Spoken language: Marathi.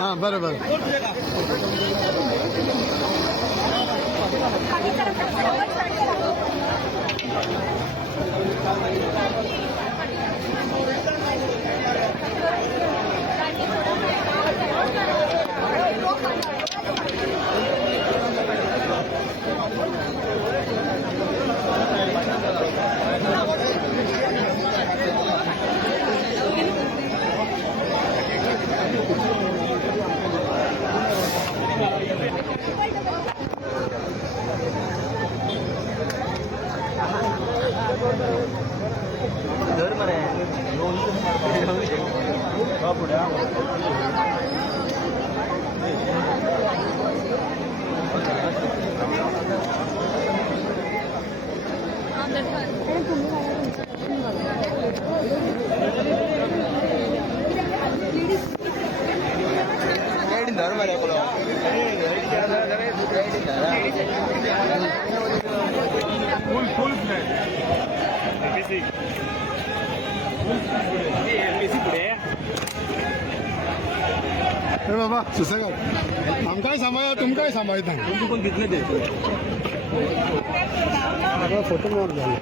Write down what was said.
हां बरोबर. फुल फ्लॅट बाबा सुसगाव आमकाय सांभाळा तुमकाय सांभाळत नाही. तुम्ही पण घेतले ते फोटो मार झाले.